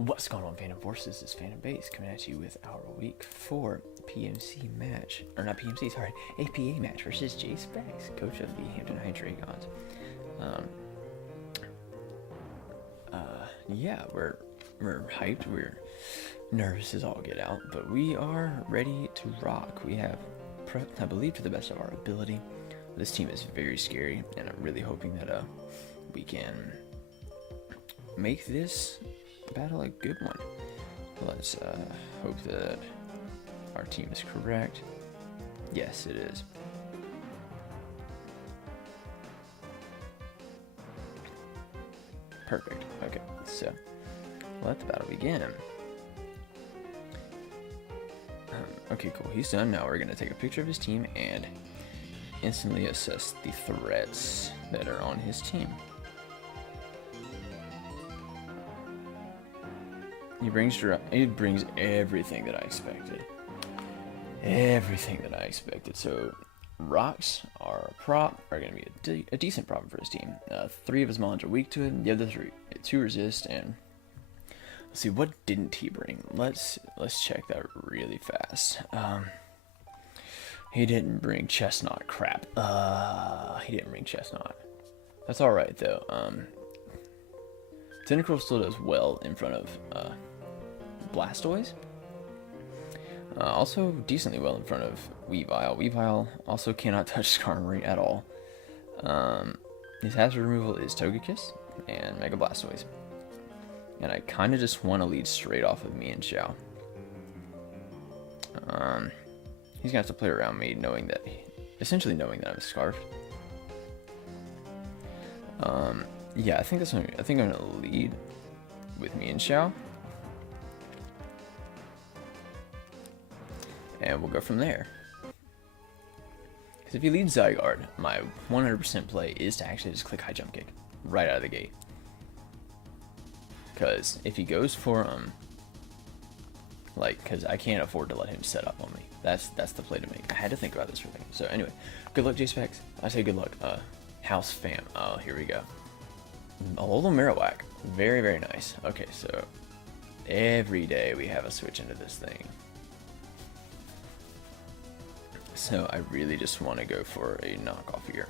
What's going on, Phantom Forces? This is Phantom Base coming at you with our week 4 PMC match, or not PMC, sorry, APA match versus J Specs, coach of the Hamden Hydreigons. Yeah, we're hyped, we're nervous as all get out, but we are ready to rock. We have prepped, I believe, to the best of our ability. This team is very scary, and I'm really hoping that we can make this battle a good one. Let's hope that our team is correct. Yes, it is. Perfect. Okay, so let the battle begin. Okay, cool. He's done. Now we're gonna take a picture of his team and instantly assess the threats that are on his team. He brings everything that I expected. Everything that I expected. So rocks are going to be a decent problem for his team. 3 of his Molons are weak to it. The other 2 resist. And let's see, what didn't he bring? Let's check that really fast. He didn't bring chestnut. Crap. He didn't bring chestnut. That's all right though. Tentacruel still does well in front of Blastoise. Also decently well in front of Weavile. Weavile also cannot touch Skarmory at all. His hazard removal is Togekiss and Mega Blastoise. And I kind of just want to lead straight off of me and Xiao. He's gonna have to play around me, essentially knowing that I'm scarfed. Yeah, I think I'm gonna lead with me and Xiao. And we'll go from there. Because if he leads Zygarde, my 100% play is to actually just click high jump kick right out of the gate. Because if he goes for because I can't afford to let him set up on me. That's the play to make. I had to think about this for a second. So anyway, good luck, J Specs. I say good luck. House fam. Oh, here we go. A little Marowak. Very, very nice. Okay, so every day we have a switch into this thing. So I really just want to go for a knockoff here.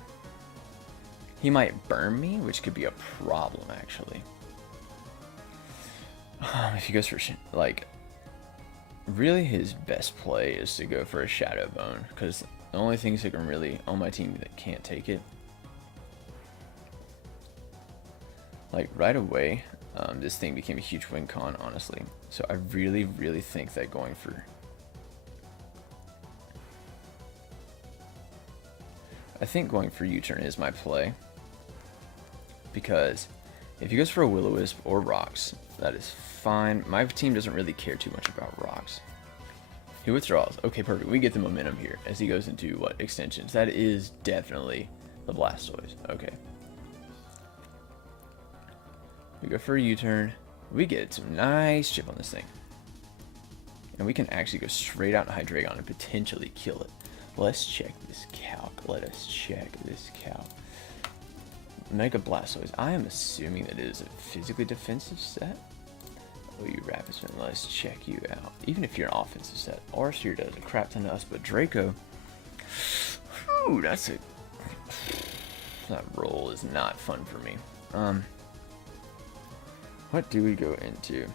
He might burn me, which could be a problem actually. If he goes for really his best play is to go for a Shadow Bone, because the only things that can really on my team that can't take it, right away, this thing became a huge win con, honestly. So I really, really think that going for U-turn is my play, because if he goes for a Will-O-Wisp or rocks, that is fine. My team doesn't really care too much about rocks. He withdraws. Okay, perfect. We get the momentum here as he goes into what extensions. That is definitely the Blastoise. Okay. We go for a U-turn. We get some nice chip on this thing, and we can actually go straight out to Hydreigon and potentially kill it. Let's check this calc. Let us check this calc. Mega Blastoise. I am assuming that it is a physically defensive set. Oh, you Rapid Spin. Let's check you out. Even if you're an offensive set, Arceus does a crap ton to us, but Draco. Whew, that roll is not fun for me. What do we go into?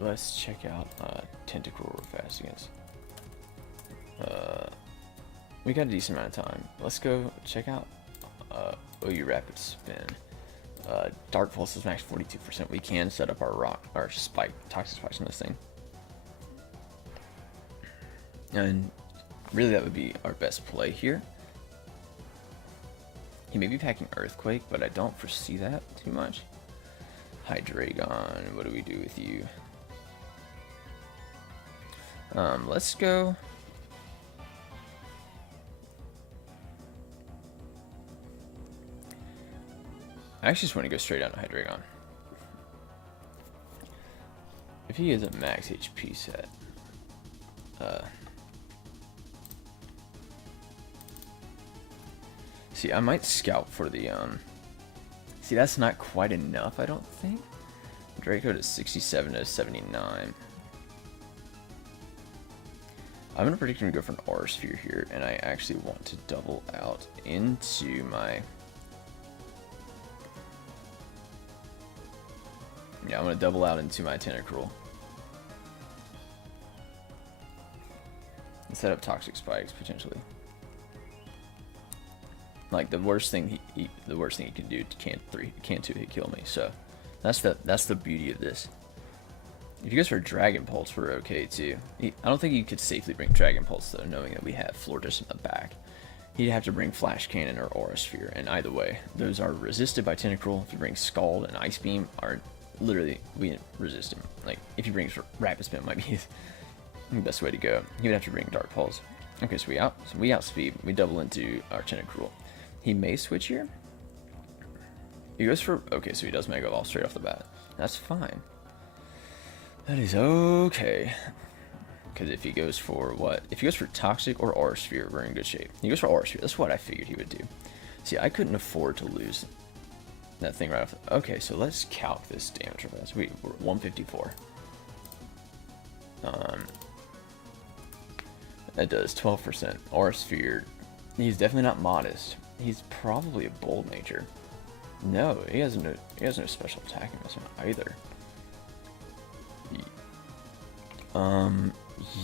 Let's check out Tentacruel real fast against. We got a decent amount of time. Let's go check out OU Rapid Spin. Dark Pulse is max 42%. We can set up our toxic spikes on this thing. And really that would be our best play here. He may be packing Earthquake, but I don't foresee that too much. Hydreigon, what do we do with you? Let's go. I actually just want to go straight down to Hydreigon. If he is a max HP set, see, I might scout for the See, that's not quite enough, I don't think. Draco to 67 to 79. I'm going to predict him to go for an Aura Sphere here, and I actually want to double out into my... Yeah, I'm going to double out into my Tentacruel. And set up Toxic Spikes, potentially. Like, the worst thing he can do can't two-hit kill me, so... That's the beauty of this. If he goes for Dragon Pulse, we're okay too. I don't think you could safely bring Dragon Pulse though, knowing that we have Florges in the back. He'd have to bring Flash Cannon or Aura Sphere, and either way, those are resisted by Tentacruel. If you bring Scald and Ice Beam, are literally, we resist him. Like, if he brings Rapid Spin, might be the best way to go. He would have to bring Dark Pulse. Okay, so we outspeed. We double into our Tentacruel. He may switch here. He goes for... Okay, so he does Mega Evolve straight off the bat. That's fine. That is okay. Because if he goes for what? If he goes for Toxic or Aura Sphere, we're in good shape. He goes for Aura Sphere. That's what I figured he would do. See, I couldn't afford to lose that thing right off. Okay, so let's calc this damage real fast. We're 154. That does 12%. Aura Sphere. He's definitely not modest. He's probably a bold nature. No, he has no special attack investment either.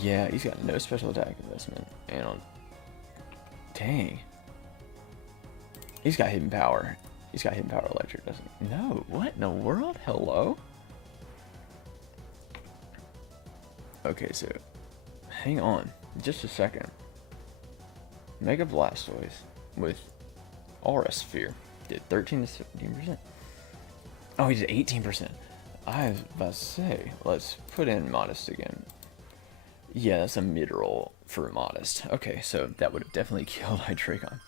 Yeah, he's got no special attack investment. And dang. He's got hidden power. He's got hidden power electric, doesn't he? No, what in the world? Hello? Okay, so hang on just a second. Mega Blastoise with Aura Sphere did 13 to 17%. Oh, he did 18%. I was about to say, let's put in Modest again. Yeah, that's a mid-roll for Modest. Okay, so that would have definitely killed Hydreigon,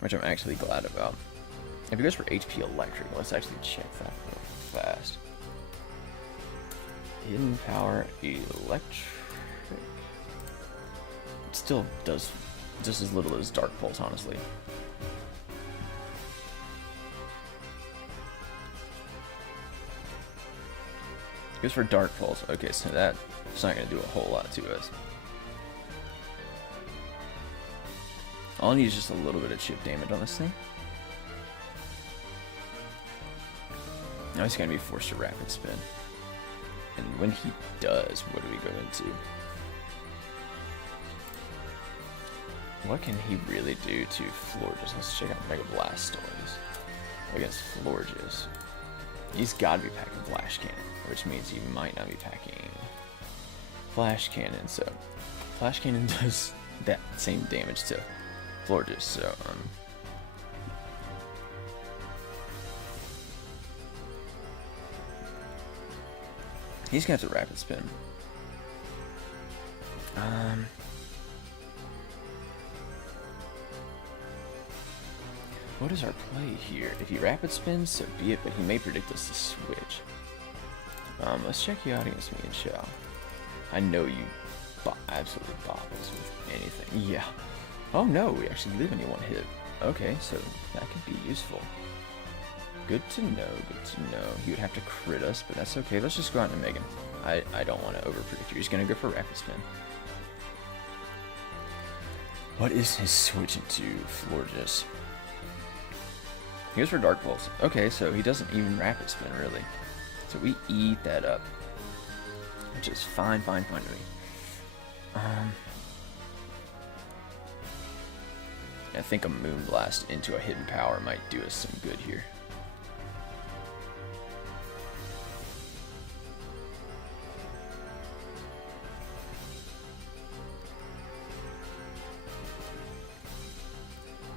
which I'm actually glad about. If he goes for HP Electric, let's actually check that real fast. Hidden Power Electric. It still does just as little as Dark Pulse, honestly. Goes for Dark Pulse. Okay, so that's not going to do a whole lot to us. All I need is just a little bit of chip damage on this thing. Now he's going to be forced to Rapid Spin. And when he does, what do we go into? What can he really do to Florges? Let's check out Mega Blastoise against Florges. He's got to be packing Flash Cannon, which means he might not be packing Flash Cannon. So Flash Cannon does that same damage to Florges. So he's gonna have to Rapid Spin. What is our play here? If he Rapid Spins, so be it, but he may predict us to switch. Let's check you out against me and Shao. I know you absolutely bobbles with anything. Yeah. Oh no, we actually live in one hit. Okay, so that could be useful. Good to know, good to know. He would have to crit us, but that's okay. Let's just go out and make him. I don't want to over-predict you. He's going to go for Rapid Spin. What is his switch into Florges? He goes for Dark Pulse. Okay, so he doesn't even Rapid Spin, really. So we eat that up. Which is fine to me. I think a Moonblast into a Hidden Power might do us some good here.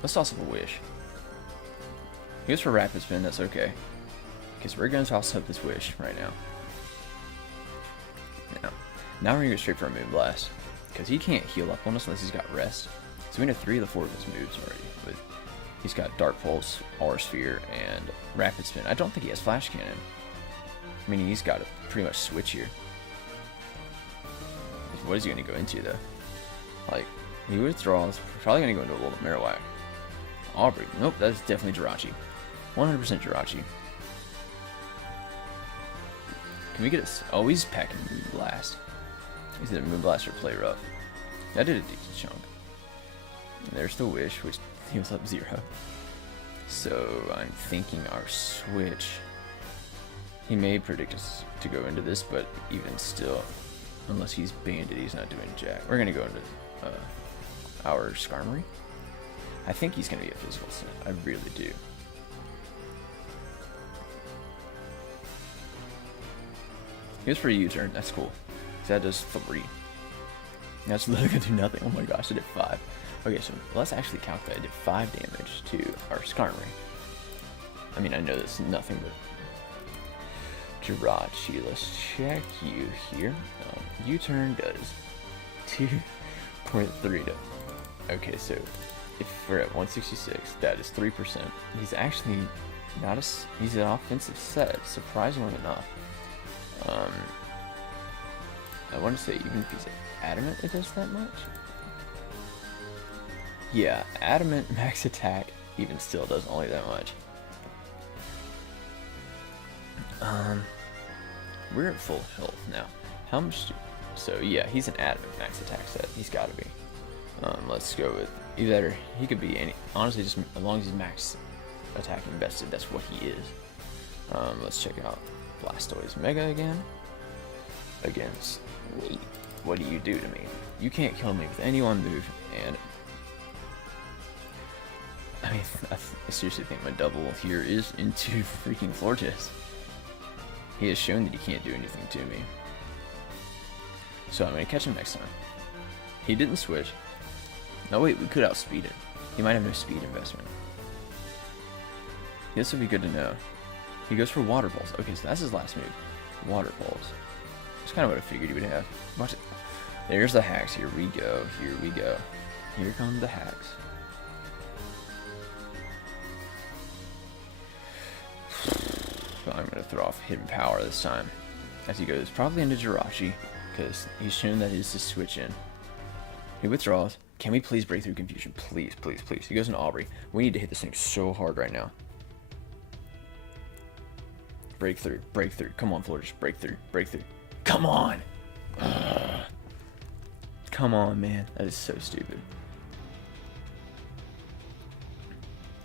Let's toss up a Wish. He goes for Rapid Spin, that's okay. Because we're going to toss up this Wish right now. Now we're going to go straight for a Moonblast. Because he can't heal up on us unless he's got Rest. So we know 3 of the 4 of his moves already. But he's got Dark Pulse, Aura Sphere, and Rapid Spin. I don't think he has Flash Cannon. Meaning he's got to pretty much switch here. What is he going to go into though? Like, he withdraws. Probably going to go into a little Marowak. Aubrey. Nope, that's definitely Jirachi. 100% Jirachi. Can we get a... Oh, he's packing Moonblast. He's either Moonblast or Play Rough. That did a decent chunk. And there's the Wish, which heals up 0. So I'm thinking our switch... He may predict us to go into this, but even still, unless he's banded, he's not doing jack. We're gonna go into our Skarmory. I think he's gonna be a physical set. I really do. He goes for a U-turn. That's cool. That does 3. That's literally gonna do nothing. Oh my gosh, I did 5. Okay, so let's actually calculate. I did 5 damage to our Skarmory. I mean, I know that's nothing but Jirachi. Let's check you here. U-turn does 2.3 to... Okay, so if we're at 166, that is 3%. He's actually not a... He's an offensive set, surprisingly enough. I want to say even if he's adamant, it does that much. Yeah, adamant max attack even still does only that much. We're at full health now. How much do... So yeah, he's an adamant max attack set. He's got to be. Let's go with either. He could be any... Honestly, just as long as he's max attack invested, that's what he is. Let's check out Blastoise Mega again. Against me. What do you do to me? You can't kill me with any one move, and... I mean, I seriously think my double here is into freaking Florges. He has shown that he can't do anything to me. So I'm going to catch him next time. He didn't switch. No, wait, we could outspeed it. He might have no speed investment. This would be good to know. He goes for Water Balls. Okay, so that's his last move. Water Balls. That's kind of what I figured he would have. Watch it. There's the hacks. Here we go. Here we go. Here come the hacks. So I'm going to throw off Hidden Power this time. As he goes probably into Jirachi, because he's shown that he's to switch in. He withdraws. Can we please break through Confusion? Please, please, please. He goes into Aubrey. We need to hit this thing so hard right now. Breakthrough, breakthrough. Come on, Florges. Breakthrough, breakthrough. Come on! Come on, man. That is so stupid.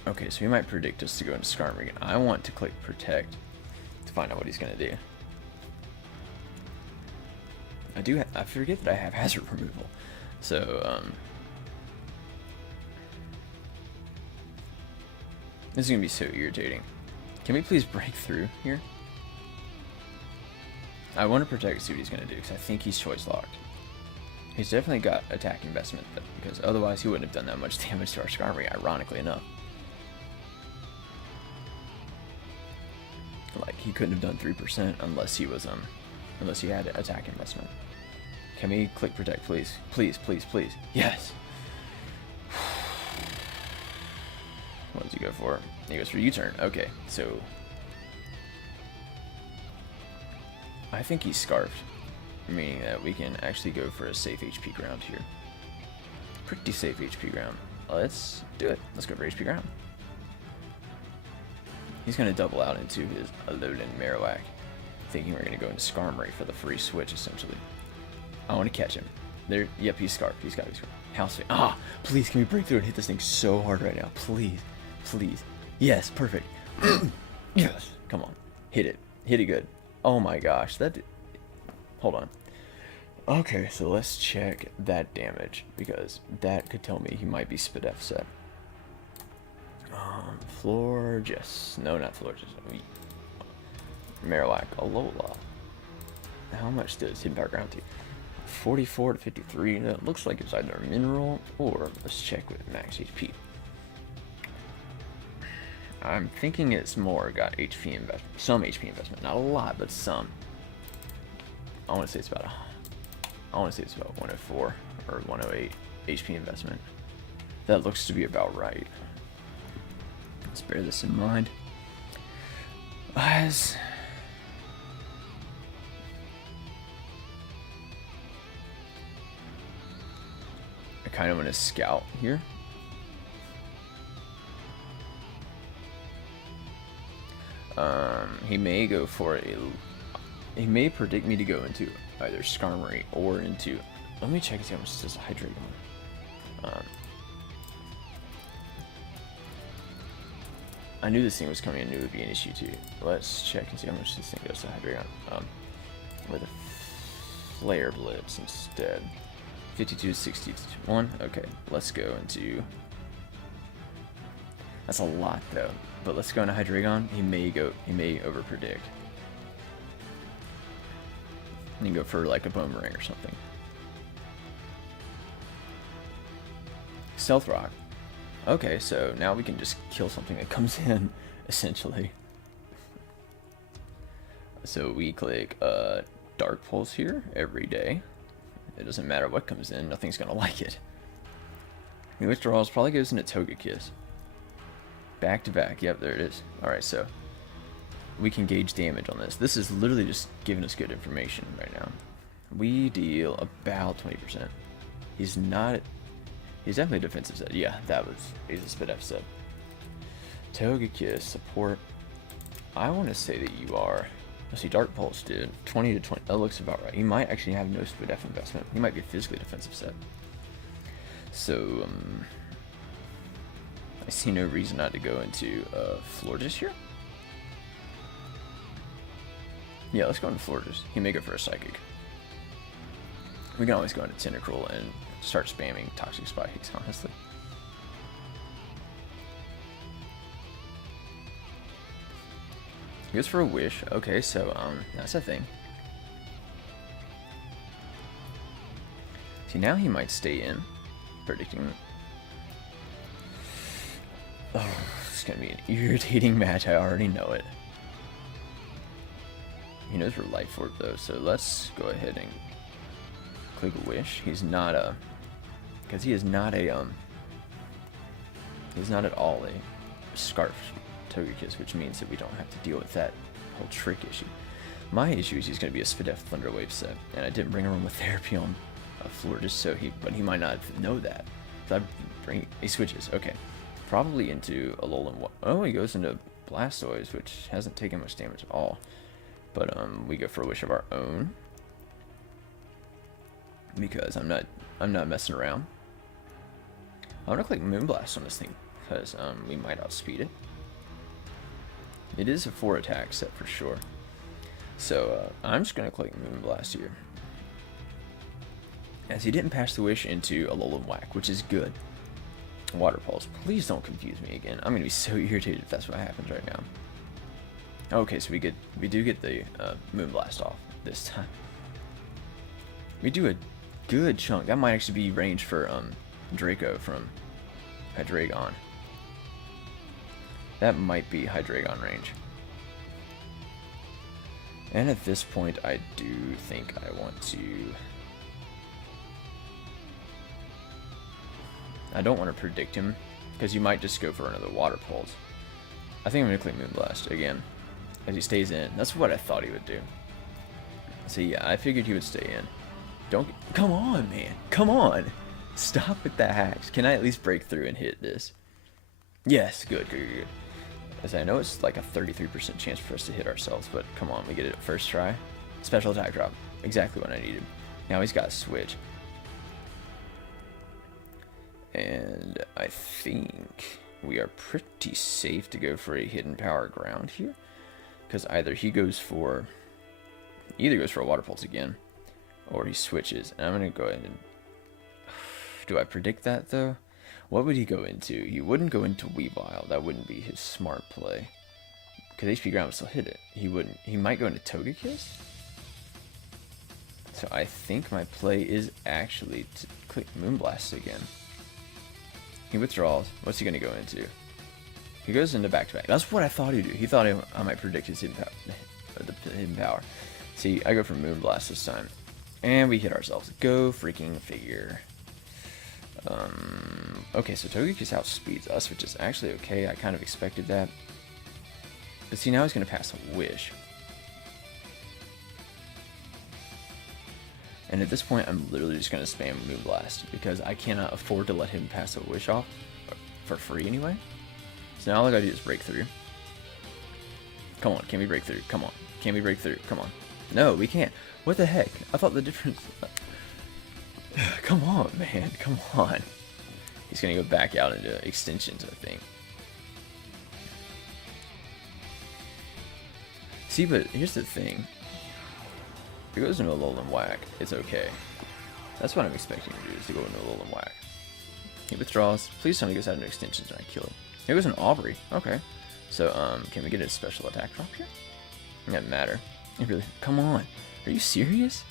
Okay, so he might predict us to go into Skarmory. I want to click Protect to find out what he's going to do. I forget that I have Hazard Removal. So, this is going to be so irritating. Can we please break through here? I want to protect, see what he's going to do, because I think he's choice locked. He's definitely got attack investment, because otherwise he wouldn't have done that much damage to our Skarmory, ironically enough. Like, he couldn't have done 3% unless he was, unless he had attack investment. Can we click Protect, please? Please, please, please. Yes! What does he go for? He goes for U-turn. Okay, so... I think he's Scarfed, meaning that we can actually go for a safe HP ground here. Pretty safe HP ground. Let's do it. Let's go for HP ground. He's going to double out into his Alolan Marowak, thinking we're going to go into Skarmory for the free switch, essentially. I want to catch him. There. Yep, he's Scarfed. He's got to be Scarfed. House Fade. Ah! Please, can we break through and hit this thing so hard right now? Please. Please. Yes, perfect. Yes. Come on. Hit it. Hit it good. Oh my gosh. That... Hold on. Okay, so let's check that damage, because that could tell me he might be Spadef set. Florges. No, not Florges. Marowak. Alola. How much does Hidden Power ground to? 44 to 53. That looks like it's either a mineral or let's check with max HP. I'm thinking it's more got HP investment. Some HP investment. Not a lot, but some. I want to say it's about 104 or 108 HP investment. That looks to be about right. Let's bear this in mind. As I kind of want to scout here. He may go for a he may predict me to go into either Skarmory or into... Let me check and see how much this Hydreigon. I knew this thing was coming. I knew it would be an issue too. Let's check and see how much this thing goes to Hydreigon. With a Flare Blitz instead. 52 to 61. Okay, let's go into... That's a lot though. But let's go into Hydreigon. He may overpredict. And you go for like a Boomerang or something. Stealth Rock. Okay, so now we can just kill something that comes in, essentially. So we click Dark Pulse here every day. It doesn't matter what comes in, nothing's gonna like it. He withdraws, probably goes into Togekiss. Back to back, yep, there it is. Alright, so we can gauge damage on this. This is literally just giving us good information right now. We deal about 20%. He's definitely a defensive set. Yeah, he's a spit F set. Togekiss, support. I want to say that you are... Let's see, Dark Pulse did 20 to 20. That looks about right. He might actually have no spit F investment. He might be a physically defensive set. So, I see no reason not to go into Florges here. Yeah, let's go into Florges. He may go for a Psychic. We can always go into Tentacruel and start spamming Toxic Spikes, honestly. He goes for a Wish. Okay, so that's a thing. See, now he might stay in, predicting. Oh, it's gonna be an irritating match. I already know it. He knows we're Life Orb though, so let's go ahead and click a Wish. He's not a, because he is not a he's not at all a Scarf Togekiss, which means that we don't have to deal with that whole trick issue. My issue is he's going to be a Spidef Thunder Wave set, and I didn't bring him with therapy on Florges, so but he might not know that. So he switches. Okay, probably into Alolan. Oh, he goes into Blastoise, which hasn't taken much damage at all. But we go for a Wish of our own because I'm not messing around. I'm gonna click Moonblast on this thing because we might outspeed it. It is a 4 attack set for sure. So I'm just going to click Moonblast here. As he didn't pass the Wish into Alolan Whack, which is good. Water Pulse, please don't confuse me again. I'm going to be so irritated if that's what happens right now. Okay, so we do get the Moonblast off this time. We do a good chunk. That might actually be range for Draco from Hydreigon. That might be Hydreigon range. And at this point, I do think I want to... I don't want to predict him, because you might just go for another Water Pulse. I think I'm going to click Moonblast again, as he stays in. That's what I thought he would do. So yeah, I figured he would stay in. Come on, man. Come on. Stop with that hacks. Can I at least break through and hit this? Yes, good. As I know it's like a 33% chance for us to hit ourselves, but come on, we get it first try. Special attack drop, exactly what I needed. Now he's got a switch. And I think we are pretty safe to go for a Hidden Power Ground here. Because either he goes for, a Water Pulse again, or he switches. And I'm going to go ahead and, do I predict that though? What would he go into? He wouldn't go into Weavile. That wouldn't be his smart play. Because HP Ground would still hit it. He wouldn't. He might go into Togekiss. So I think my play is actually to click Moonblast again. He withdraws. What's he going to go into? He goes into back-to-back. That's what I thought he'd do. He thought I might predict his hidden power. See, I go for Moonblast this time. And we hit ourselves. Go freaking figure. Okay, so Togekiss outspeeds us, which is actually okay. I kind of expected that. But see, now he's going to pass a Wish. And at this point, I'm literally just going to spam Moonblast, because I cannot afford to let him pass a Wish off, for free anyway. So now all I gotta do is break through. Come on, can we break through? Come on. Can we break through? Come on. No, we can't. What the heck? I thought the difference... Come on, man. Come on. He's going to go back out into extensions, I think. See, but here's the thing. If it goes into a Alolan Whack, it's okay. That's what I'm expecting to do, is to go into a Alolan Whack. He withdraws. Please tell me he goes out into extensions and I kill it. Here goes an Aubrey. Okay. So, can we get a special attack drop here? It doesn't matter. It really... Come on. Are you serious?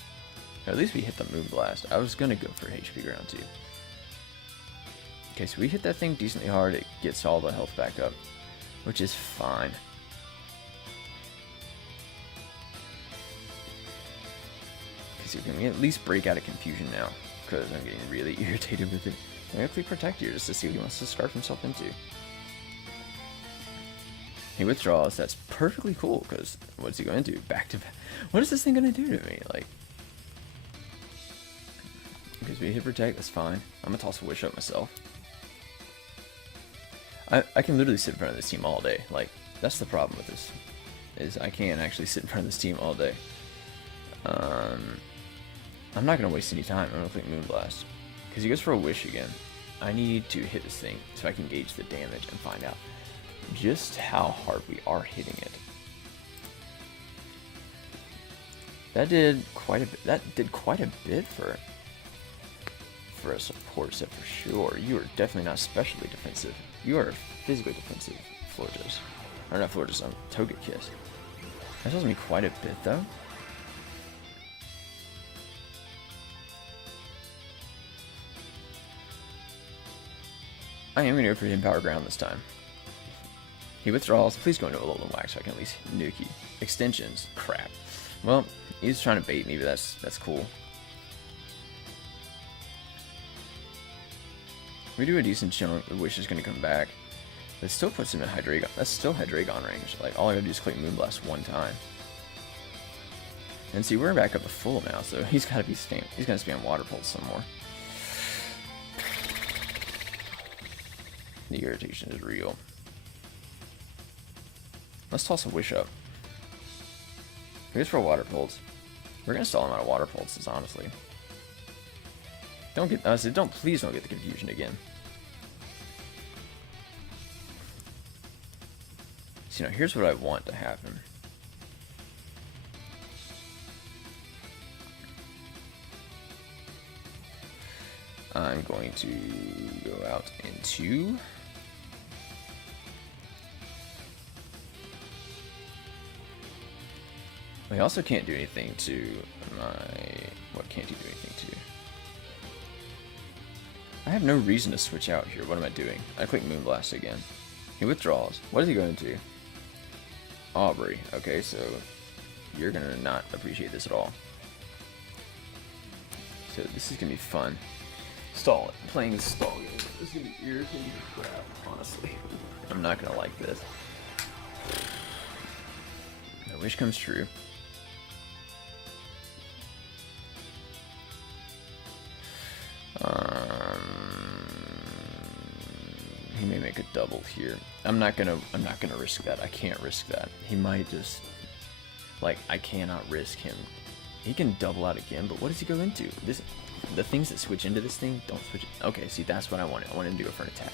Or at least we hit the Moonblast. I was gonna go for HP ground too. Okay, so we hit that thing decently hard. It gets all the health back up, which is fine. Okay, so can we at least break out of confusion now? Because I'm getting really irritated with it. I'm gonna quick protect here just to see what he wants to scarf himself into. He withdraws. That's perfectly cool, because what's he going to do? Back to back. What is this thing going to do to me? Like, because we hit protect, that's fine. I'm going to toss a wish up myself. I can literally sit in front of this team all day. Like, that's the problem with this, is I can't actually sit in front of this team all day. I'm not going to waste any time. I'm going to click Moonblast. Because he goes for a wish again. I need to hit this thing so I can gauge the damage and find out just how hard we are hitting it. That did quite a bit. That did quite a bit for a support set for sure. You are definitely not specially defensive. You are physically defensive, Florges. Or not Florges, Togekiss. That tells me quite a bit though. I am going to go for him Power Ground this time. He withdraws. Please go into a Alolan Wax so I can at least nuke you. Extensions. Crap. Well, he's trying to bait me, but that's cool. We do a decent chunk. The Wish is going to come back. That still puts him in Hydreigon. That's still Hydreigon range. Like, all I gotta do is click Moonblast one time. And see, we're back up to full now, so he's gotta be spam. He's gonna spam Water Pulse some more. The irritation is real. Let's toss a Wish up. Here's for a Water Pulse. We're gonna stall him out of Water Pulses, honestly. Don't get us. Please don't get the confusion again. So, here's what I want to happen. I'm going to go out into... I also can't do anything to my... What can't he do anything to? I have no reason to switch out here. What am I doing? I click Moonblast again. He withdraws. What is he going to do? Aubrey. Okay, so you're going to not appreciate this at all. So this is going to be fun. Stall it. Playing this stall game. This is going to be irritating as crap, honestly. I'm not going to like this. My wish comes true. He may make a double here. I'm not gonna risk that. I can't risk that. He might just, like, I cannot risk him. He can double out again, but what does he go into? The things that switch into this thing don't switch. Okay, see, that's what I wanted. I wanted him to go for an attack.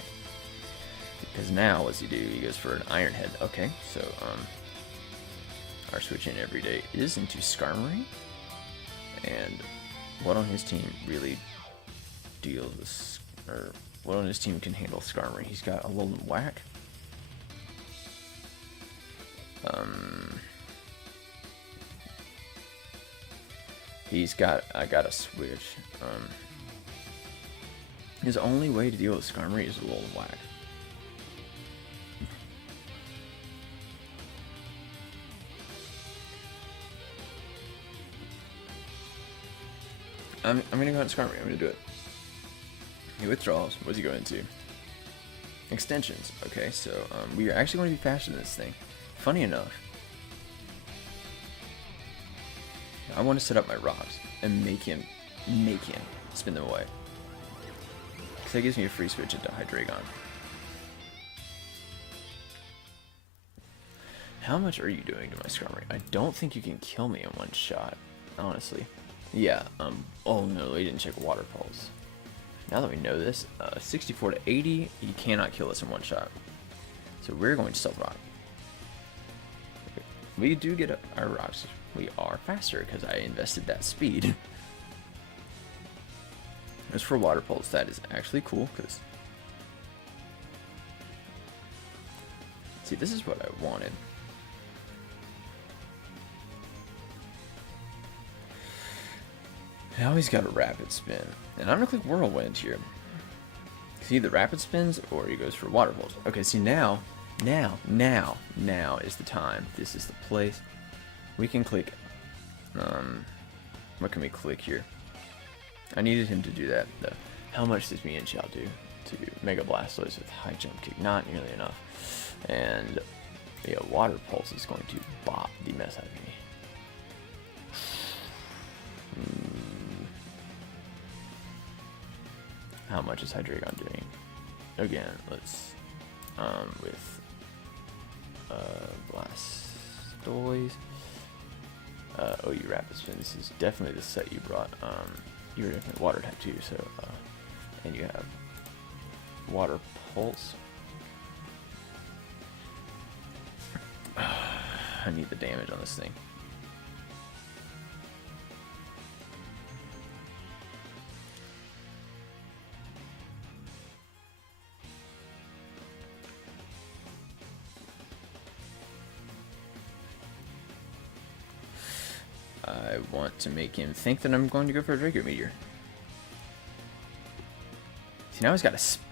Because now, what's he do? He goes for an Iron Head. Okay, so our switch in every day is into Skarmory, and what on his team really deals with, or what on his team can handle Skarmory? He's got Alolan Whack. I gotta switch. His only way to deal with Skarmory is Alolan Whack. I'm gonna go out Skarmory. I'm gonna do it. He withdraws. What's he going to? Extensions. Okay, so we are actually going to be faster than this thing. Funny enough, I want to set up my rocks and make him spin them away. Because that gives me a free switch into Hydreigon. How much are you doing to my Skarmory? I don't think you can kill me in one shot, honestly. Yeah, oh no, he didn't check Water Pulse. Now that we know this, 64 to 80, he cannot kill us in one shot. So we're going to Stealth Rock. We do get our rocks. We are faster because I invested that speed. As for Water Pulse, that is actually cool because... See, this is what I wanted. Now he's got a Rapid Spin. And I'm going to click Whirlwind here. See, the Rapid Spins or he goes for Water Pulse. Okay, see now is the time. This is the place. We can click, what can we click here? I needed him to do that, though. How much does Mienshao do to Mega Blastoise with High Jump Kick? Not nearly enough. And, yeah, Water Pulse is going to bop the mess out of me. How much is Hydreigon doing? Again, let's, with, Blastoise. Oh, you Rapid Spin. This is definitely the set you brought. You're definitely Water type too, so, and you have Water Pulse. I need the damage on this thing. I want to make him think that I'm going to go for a Draco Meteor. See, now he's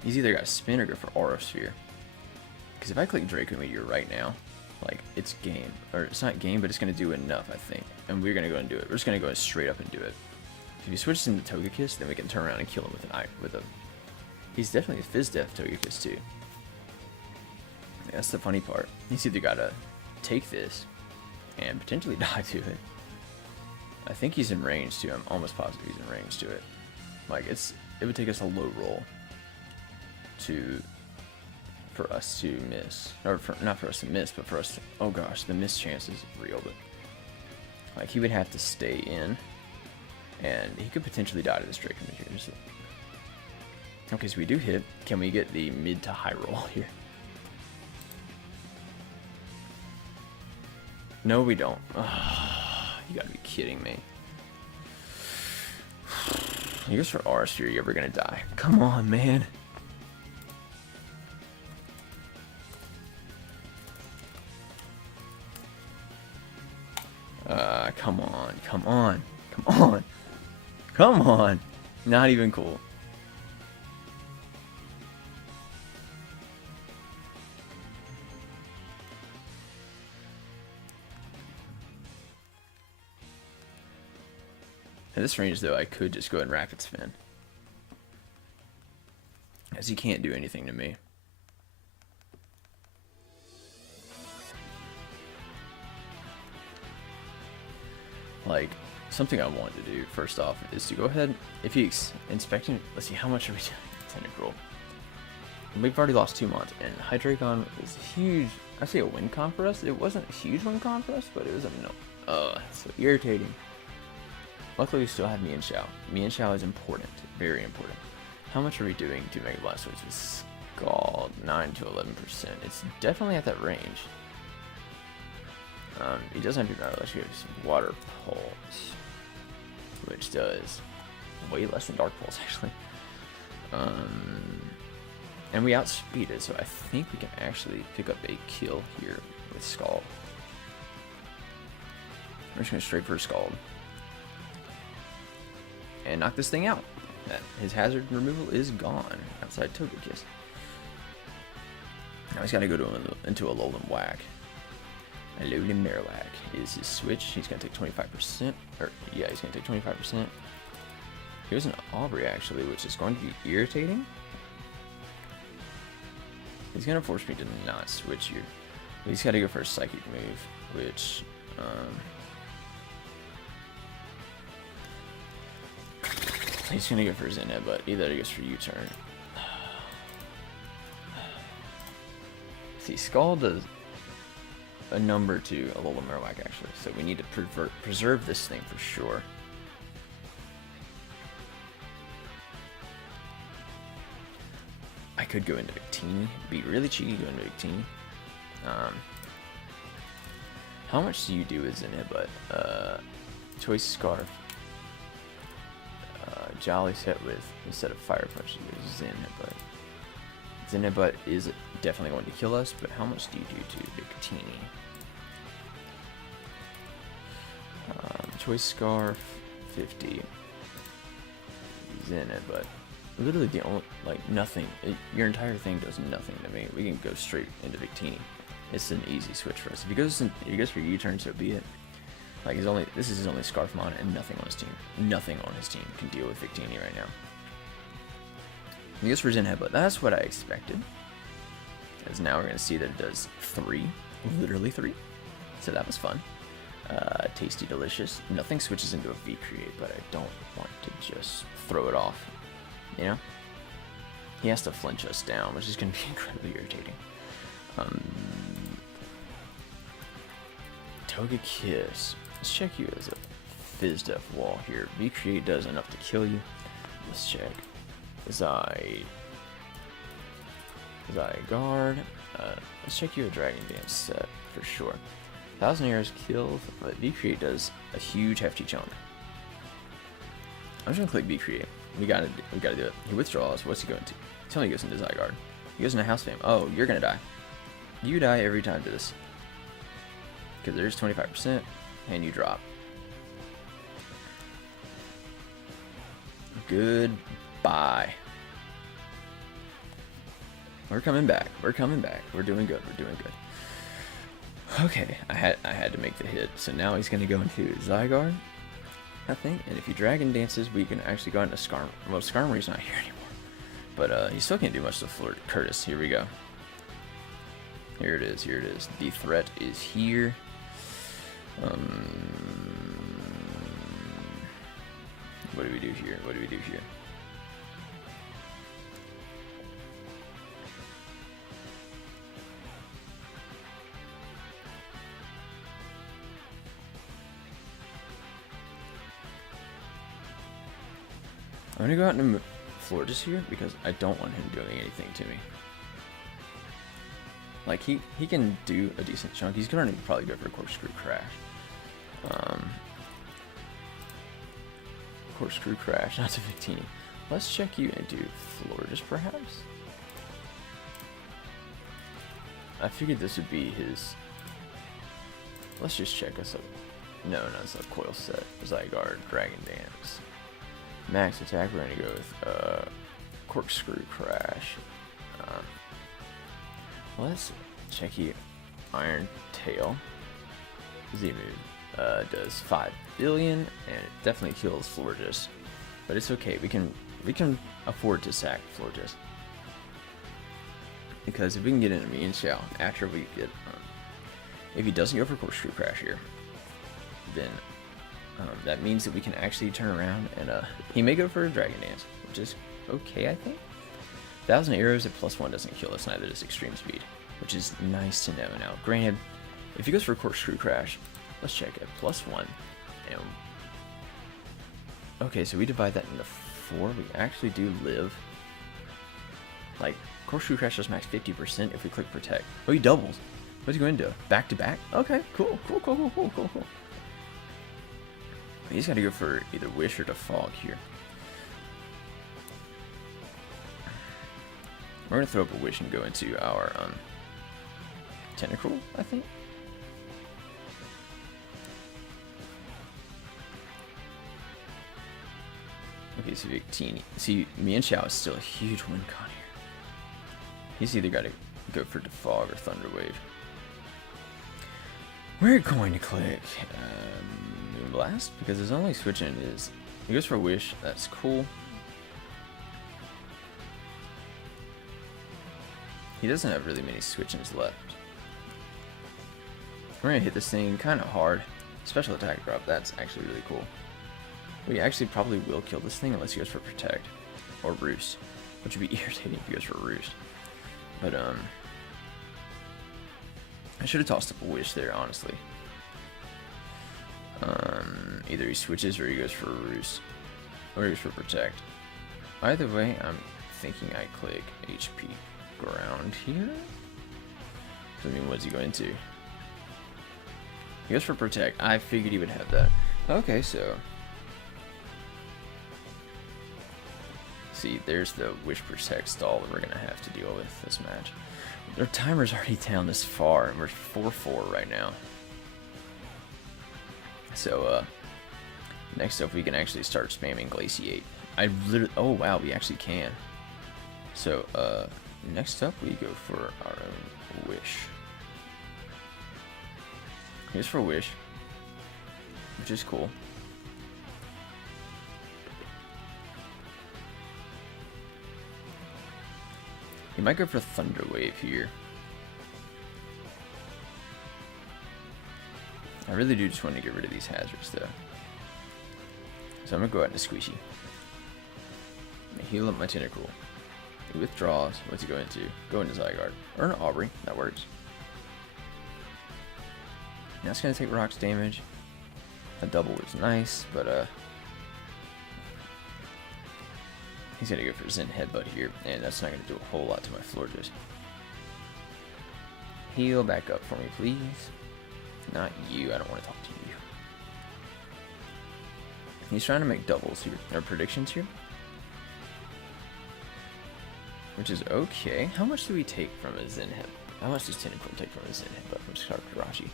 either got to spin or go for Aura Sphere. Because if I click Draco Meteor right now, like, it's game. Or it's not game, but it's going to do enough, I think. And we're going to go and do it. We're just going to go straight up and do it. If he switches into Togekiss, then we can turn around and kill him with a... He's definitely a Fizz Def Togekiss, too. Yeah, that's the funny part. He's either got to take this and potentially die to it. I think he's in range too. I'm almost positive he's in range to it. Like it would take us a low roll for us to miss, or not for us to miss, but for us to, oh gosh, the miss chance is real. But like he would have to stay in, and he could potentially die to this Draco Meteor. Okay, so we do hit. Can we get the mid to high roll here? No, we don't. You gotta be kidding me. He goes for Aura Sphere, you're ever gonna die. Come on, man. Come on, come on, come on, come on. Not even cool. At this range, though, I could just go ahead and Rapid Spin. As he can't do anything to me. Like, something I want to do, first off, is to go ahead, if he's inspecting, let's see, how much are we doing? Tentacruel. We've already lost 2 months, and Hydreigon is huge. I say a win con for us. It wasn't a huge win con for us, but it was a no. So irritating. Luckily, we still have Mienshao. Mienshao is important, very important. How much are we doing to Mega Blastoise with Scald? 9 to 11%. It's definitely at that range. He doesn't have to unless you have some Water Pulse, which does way less than Dark Pulse, actually. And we outspeed it, so I think we can actually pick up a kill here with Scald. We're just going to straight for Scald. And knock this thing out. His hazard removal is gone outside Togekiss. Now he's got to go into a Alolan Whack. Alolan Marowak is his switch. He's going to take 25%. Or, yeah, he's going to take 25%. Here's an Aubrey, actually, which is going to be irritating. He's going to force me to not switch here. But he's got to go for a Psychic move, which... he's going to go for his Zen but either he goes for U-turn. See, Scald does... a number to Alola Marowak, actually. So we need to preserve this thing for sure. I could go into Victini. Be really cheeky to go into Victini. How much do you do as Inhibut? Choice Scarf. Jolly set with, instead of Fire Punch, you use Inhibut. Zenibut is definitely going to kill us, but how much do you do to Victini? Choice Scarf, 50. Zenibut. Literally the only, like, nothing. Your entire thing does nothing to me. We can go straight into Victini. It's an easy switch for us. If he goes for U-turn, so be it. Like, this is his only Scarf Mon and nothing on his team. Nothing on his team can deal with Victini right now. He goes for Zen Headbutt. That's what I expected. As now we're going to see that it does 3. Literally 3. So that was fun. Tasty, delicious. Nothing switches into a V-Create, but I don't want to just throw it off. You know? He has to flinch us down, which is going to be incredibly irritating. Togekiss. Let's check you as a Fizz-Def wall here. V-Create does enough to kill you. Let's check. Zygarde. Let's check you a Dragon Dance set for sure. 1,000 arrows kills, but V-Create does a huge hefty chunk. I'm just gonna click V-Create. We gotta do it. He withdraws. What's he going to? Tell me he goes into Zygarde. He goes into House Fame. Oh, you're gonna die. You die every time to this. Because there's 25%, and you drop. Goodbye. We're coming back. We're coming back. We're doing good. We're doing good. Okay, I had to make the hit. So now he's gonna go into Zygarde, I think. And if he Dragon Dances, we can actually go into Skarm. Well, Skarmory's not here anymore. But he still can't do much to flirt Curtis. Here we go. Here it is. Here it is. The threat is here. What do we do here? What do we do here? I'm gonna go out and Florges here because I don't want him doing anything to me. Like, he can do a decent chunk. He's gonna probably go for a Corkscrew Crash. Corkscrew Crash, not to Victini. Let's check you into Florges, perhaps? I figured this would be his... Let's just check us up. No, it's a Coil Set. Zygarde, Dragon Dance. Max attack, we're gonna go with Corkscrew Crash. Let's check you. Iron Tail. Z-move does 5 billion, and it definitely kills Florges. But it's okay. We can afford to sack Florges. Because if we can get into me and Xiao after we get, if he doesn't go for Corkscrew Crash here, then that means that we can actually turn around and he may go for a Dragon Dance, which is okay, I think. 1,000 arrows at +1 doesn't kill us, neither does Extreme Speed, which is nice to know. Now, granted, if he goes for a Corkscrew Crash, let's check at +1. And okay, so we divide that into 4. We actually do live. Like, Corkscrew Crash does max 50% if we click Protect. Oh, he doubles. What's he going to do? Back to back? Okay, cool. He's got to go for either Wish or Defog here. We're going to throw up a Wish and go into our Tentacruel, I think. Okay, so Victini. See, me and Xiao is still a huge win con here. He's either got to go for Defog or Thunder Wave. We're going to click Moonblast because his only switch in is he goes for Wish. That's cool. He doesn't have really many switch-ins left. We're gonna hit this thing kind of hard. Special attack drop. That's actually really cool. We actually probably will kill this thing unless he goes for Protect or Roost, which would be irritating if he goes for Roost. But I should have tossed up a Wish there, honestly. Either he switches or he goes for a Roost. Or he goes for Protect. Either way, I'm thinking I click HP Ground here. I mean, what's he going to? He goes for Protect. I figured he would have that. Okay, so... See, there's the Wish Protect stall that we're going to have to deal with this match. Our timer's already down this far, and we're 4-4 right now. So, next up we can actually start spamming Glaciate. I literally... Oh, wow, we actually can. So, next up we go for our own Wish. Here's for Wish, which is cool. He might go for Thunder Wave here. I really do just want to get rid of these hazards though. So I'm gonna go out into Squishy. I'm gonna heal up my Tentacruel. He withdraws. What's he going to? Go into Zygarde. Or an Aubrey. That works. That's gonna take rocks damage. A double was nice, but he's gonna go for Zen Headbutt here, and that's not gonna do a whole lot to my Florges. Heal back up for me, please. Not you. I don't want to talk to you. He's trying to make doubles here, or predictions here, which is okay. How much do we take from a Zen Headbutt? How much does Tentacruel take from a Zen Headbutt from Sakurachi?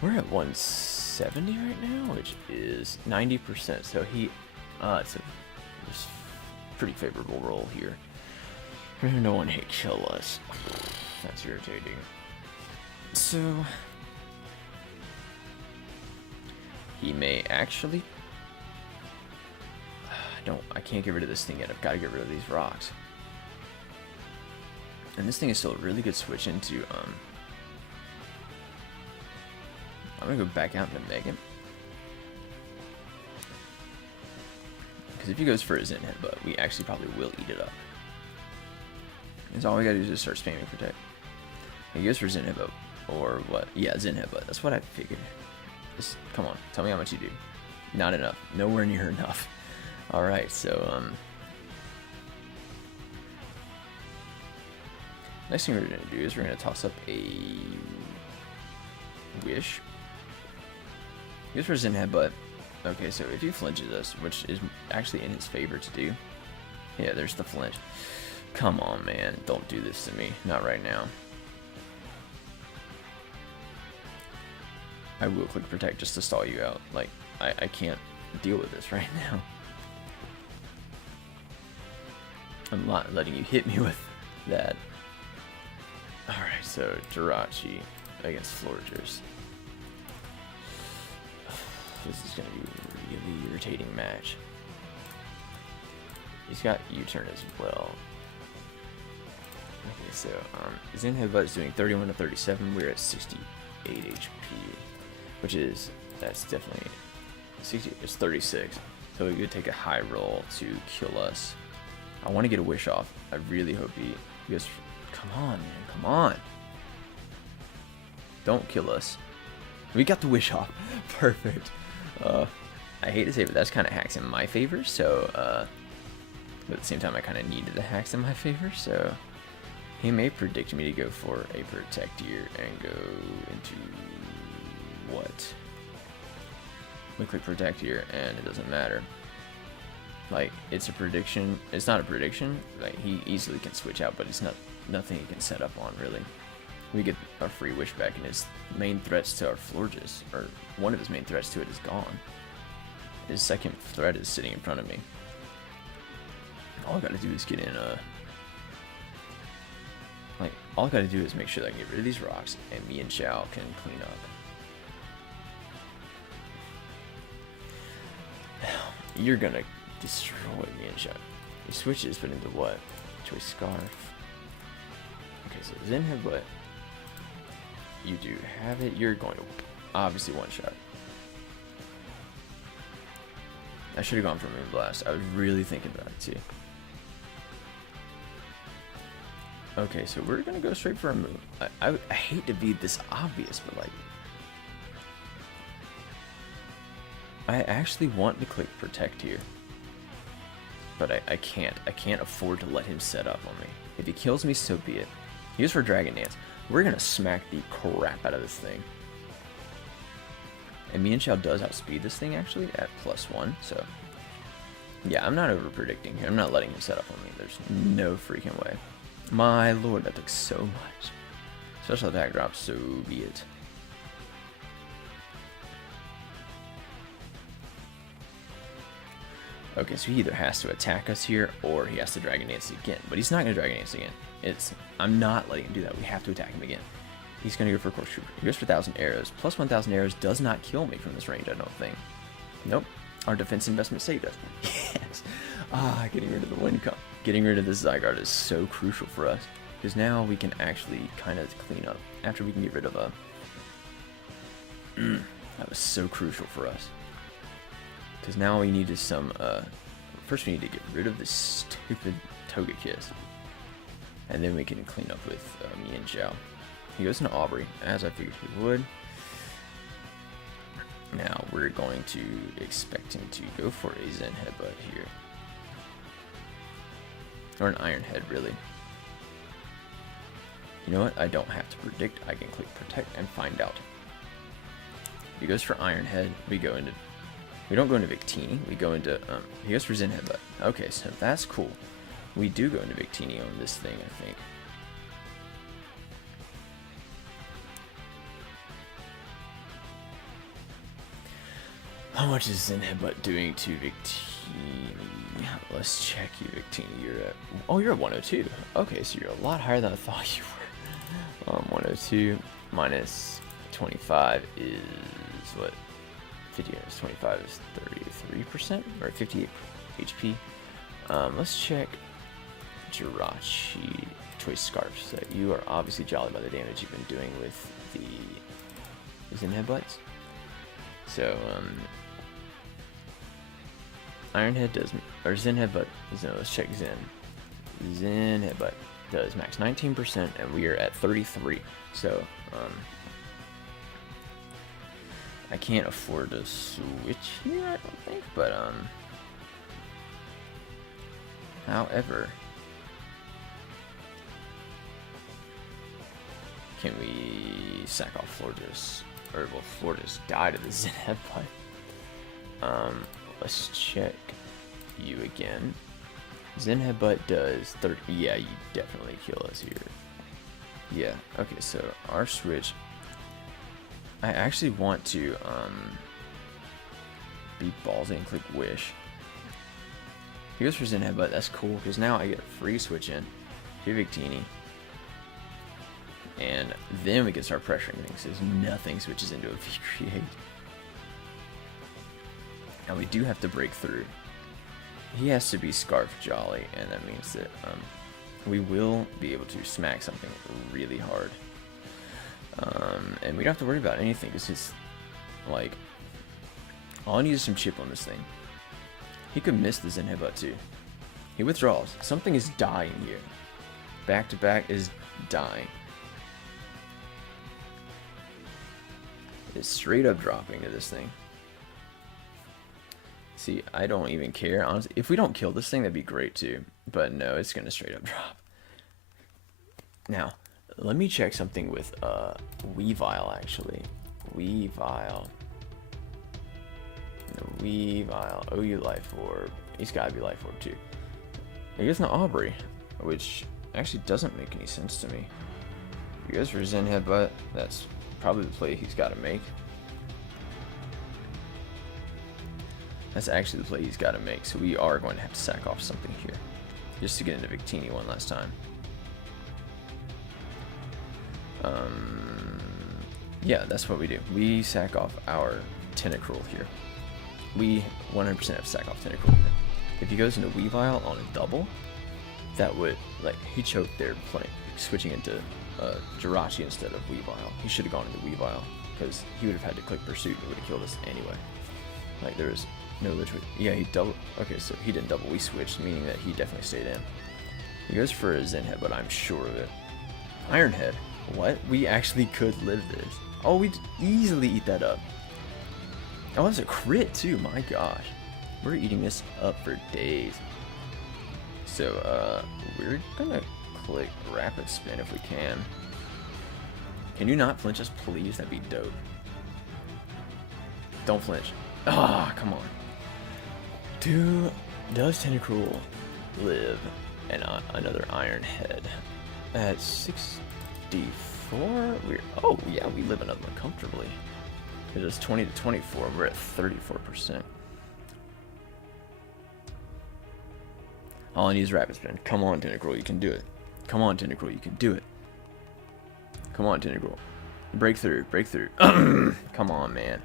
We're at 170 right now, which is 90%. So he, it's a pretty favorable roll here. No one hit kill us. That's irritating. So he may actually. I can't get rid of this thing yet. I've got to get rid of these rocks. And this thing is still a really good switch into I'm gonna go back out into Megan. Because if he goes for a Zen Headbutt, we actually probably will eat it up. Because all we gotta do is just start spamming Protect. He goes for Zen Headbutt. Or what? Yeah, Zen Headbutt. That's what I figured. Just, come on, tell me how much you do. Not enough. Nowhere near enough. Alright, so, next thing we're gonna do is we're gonna toss up a Wish. He goes for Zen Headbutt. Okay, so if he flinches us, which is actually in his favor to do. Yeah, there's the flinch. Come on, man. Don't do this to me. Not right now. I will click Protect just to stall you out. Like, I can't deal with this right now. I'm not letting you hit me with that. Alright, so Jirachi against Florges. This is going to be a really irritating match. He's got U-turn as well. Okay, so Zen Headbutt is doing 31 to 37. We're at 68 HP, which is, that's definitely 60. It's 36. So we could take a high roll to kill us. I want to get a Wish off. I really hope he goes. Come on, man. Come on. Don't kill us. We got the Wish off. Perfect. I hate to say it, but that's kind of hacks in my favor. So, but at the same time, I kind of needed the hacks in my favor. So, he may predict me to go for a Protect here and go into what? We click Protect here, and it doesn't matter. Like, it's a prediction. It's not a prediction. Like, he easily can switch out, but it's nothing he can set up on, really. We get our free Wish back, and his main threats to our Florges, or one of his main threats to it, is gone. His second threat is sitting in front of me. All I gotta do is get in like, all I gotta do is make sure that I can get rid of these rocks, and me and Xiao can clean up. You're gonna destroy me and Xiao. He switches, but into what? To a Scarf. Okay, so Zen Headbutt. You do have it. You're going to obviously one-shot. I should have gone for Moonblast. I was really thinking about it too. Okay, so we're gonna go straight for a move. I hate to be this obvious, but like, I actually want to click protect here, but I can't. I can't afford to let him set up on me. If he kills me, so be it. He goes for Dragon Dance. We're gonna smack the crap out of this thing. And Mienshao does outspeed this thing actually at +1, so yeah, I'm not over predicting here. I'm not letting him set up on me. There's no freaking way. My lord, that took so much. Special attack drop, so be it. Okay, so he either has to attack us here or he has to Dragon Dance again. But he's not going to Dragon Dance again. I'm not letting him do that. We have to attack him again. He's going to go for Course Trooper. He goes for 1,000 arrows. Plus 1,000 arrows does not kill me from this range, I don't think. Nope. Our defense investment saved us. Yes. Getting rid of the wind cup. Getting rid of this Zygarde is so crucial for us. Because now we can actually kind of clean up. After we can get rid of a... that was so crucial for us. Because now we needed some, first we need to get rid of this stupid Togekiss. And then we can clean up with Mienshao. He goes into Aubrey, as I figured he would. Now we're going to expect him to go for a Zen Headbutt here. Or an Iron Head, really. You know what? I don't have to predict. I can click Protect and find out. He goes for Iron Head. We don't go into Victini. We go into, he goes for Zen Headbutt. Okay, so that's cool. We do go into Victini on this thing, I think. How much is Zen Headbutt doing to Victini? Let's check you, Victini. You're at, oh, you're at 102. Okay, so you're a lot higher than I thought you were. 102 minus 25 is what? 50 minus 25 is 33%, or 58 HP. Let's check Jirachi Choice Scarf. So you are obviously jolly by the damage you've been doing with the Zen Headbutts. So, Iron Head does, or Zen Headbutt, no, let's check Zen. Zen Headbutt does max 19%, and we are at 33. So, I can't afford to switch here, I don't think, but, however, can we sack off Florges, or will Florges die to the Zen Headbutt? Let's check you again. Zen Headbutt does 30, yeah, you definitely kill us here. Yeah, okay, so our switch, I actually want to be ballsy and click Wish. He goes for Zen Headbutt, that's cool, because now I get a free switch in to Victini. And then we can start pressuring things, because nothing switches into a V-Create. Now we do have to break through. He has to be Scarf Jolly, and that means that we will be able to smack something really hard. And we don't have to worry about anything, because it's like, all I need is some chip on this thing. He could miss the Zen Headbutt too. He withdraws. Something is dying here. Back to back is dying. It's straight up dropping to this thing. See, I don't even care, honestly. If we don't kill this thing, that'd be great too. But no, it's gonna straight up drop. Now, let me check something with Weavile, actually. Weavile. The Weavile. OU Life Orb. He's gotta be Life Orb too. He goes into Aubrey, which actually doesn't make any sense to me. He goes for Zen Headbutt. That's probably the play he's gotta make. That's actually the play he's got to make, so we are going to have to sack off something here, just to get into Victini one last time. Yeah, that's what we do. We sack off our Tentacruel here. We 100% have to sack off Tentacruel here. If he goes into Weavile on a double, that would, like, he choked there playing, switching into Jirachi instead of Weavile. He should have gone into Weavile, because he would have had to click Pursuit and it would have killed us anyway. Like, there was no other choice. Yeah, he double. Okay, so he didn't double. We switched, meaning that he definitely stayed in. He goes for a Zen Head, but I'm sure of it. Iron Head. What? We actually could live this. Oh, we'd easily eat that up. Oh, that's a crit too. My gosh. We're eating this up for days. So, we're gonna click Rapid Spin if we can. Can you not flinch us, please? That'd be dope. Don't flinch. Ah, come on. Does Tentacruel live and another Iron Head? At 64, oh yeah, we live another one comfortably. It is 20 to 24. We're at 34%. All I need is Rapid Spin. Come on, Tentacruel, you can do it. Come on, Tentacruel, you can do it. Come on, Tentacruel. Breakthrough, breakthrough. Come on, man.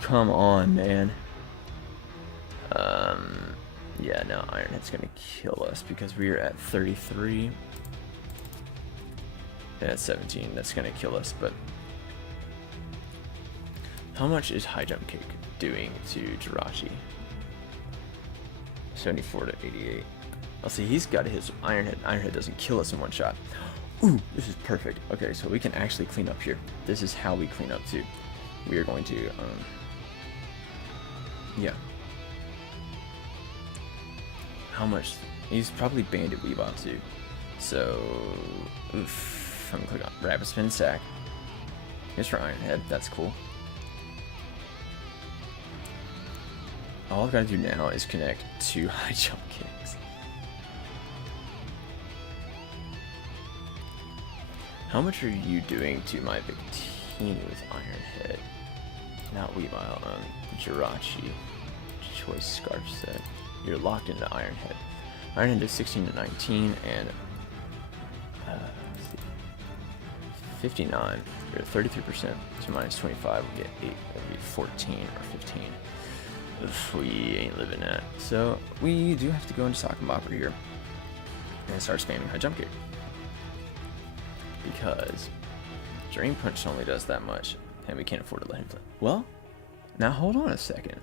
Come on, man. Yeah, no, Iron Head's gonna kill us because we are at 33. And at 17, that's gonna kill us, but how much is High Jump Kick doing to Jirachi? 74 to 88. I'll see, he's got his Iron Head. Iron Head doesn't kill us in one shot. Ooh, this is perfect. Okay, so we can actually clean up here. This is how we clean up too. We are going to, yeah. How much? He's probably Bandit Weavile too. So, oof. I'm gonna click on Rapid Spin Sack. Here's for Iron Head. That's cool. All I've got to do now is connect 2 High Jump Kicks. How much are you doing to my Victini with Iron Head? Not Weavile, Jirachi. Choice Scarf Set. You're locked into Iron Head. Iron Head is 16 to 19, and 59. You're at 33%. So minus 25, we'll get 8. That'll be 14 or 15. If we ain't living that. So we do have to go into Sock and Bopper here and start spamming High Jump Kick. Because Drain Punch only does that much, and we can't afford to let him play. Well, now hold on a second.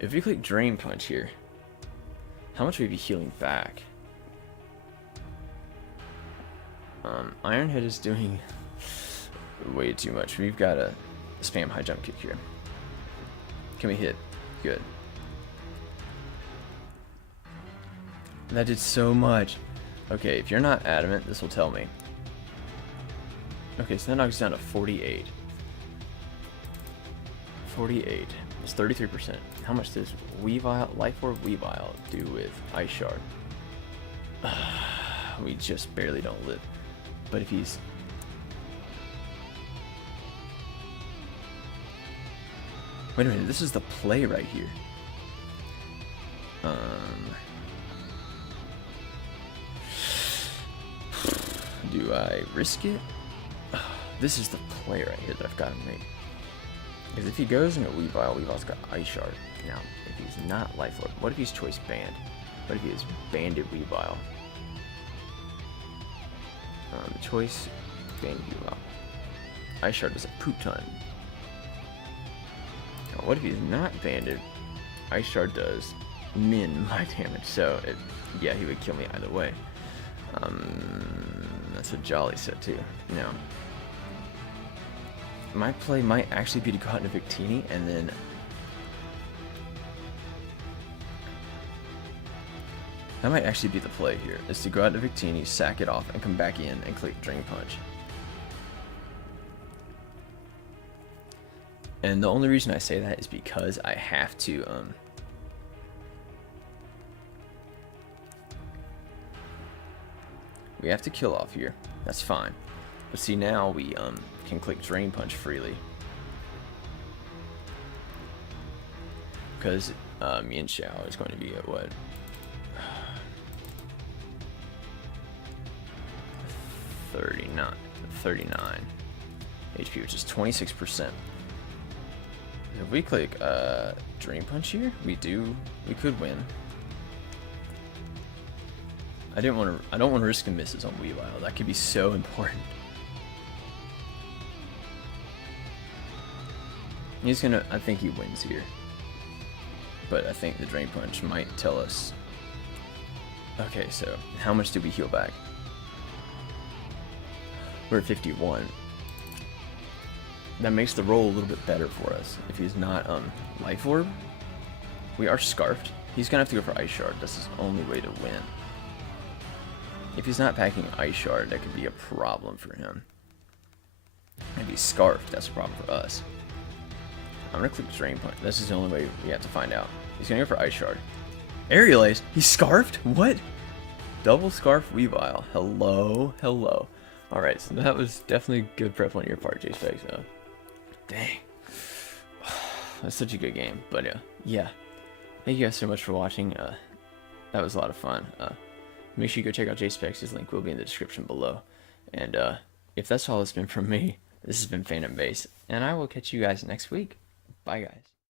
If we click Drain Punch here, how much would we be healing back? Iron Head is doing way too much. We've got to spam High Jump Kick here. Can we hit? Good. That did so much. Okay, if you're not adamant, this will tell me. Okay, so that knocks down to 48. 48. It's 33%. How much does Weavile, Life Orb Weavile do with Ice Shard? We just barely don't live. But if he's... Wait a minute, this is the play right here. Do I risk it? This is the play right here that I've got to make. Because if he goes into Weavile, Weavile's got Ice Shard. Now, if he's not Life Orb, what if he's Choice Band? What if he is Banded Weavile? Choice Banded Weavile. Ice Shard does a poop ton. Now, what if he's not Banded? Ice Shard does min my damage, so yeah, he would kill me either way. That's a jolly set too. Now, my play might actually be to go out into Victini and then that might actually be the play here, is to go out to Victini, sack it off, and come back in and click Drain Punch. And the only reason I say that is because I have to we have to kill off here. That's fine. But see, now we can click Drain Punch freely. Because Yin Xiao is going to be at what? 39 HP, which is 26%. If we click Drain Punch here, we could win. I don't want to risk a misses on Weavile. That could be so important. He's gonna, I think he wins here. But I think the Drain Punch might tell us Okay, so how much do we heal back? We're at 51. That makes the roll a little bit better for us. If he's not Life Orb, we are Scarfed. He's gonna have to go for Ice Shard. That's his only way to win. If he's not packing Ice Shard, that could be a problem for him. If he's Scarfed, that's a problem for us. I'm gonna click Drain Punch. This is the only way we have to find out. He's gonna go for Ice Shard. Aerial Ace? He's Scarfed? What? Double Scarf Weavile. Hello, hello. Alright, so that was definitely good prep on your part, J-Specs. Dang. That's such a good game. But yeah. Thank you guys so much for watching. That was a lot of fun. Make sure you go check out J-Specs. His link will be in the description below. And if that's all it's been from me, this has been Phantom Base. And I will catch you guys next week. Bye, guys.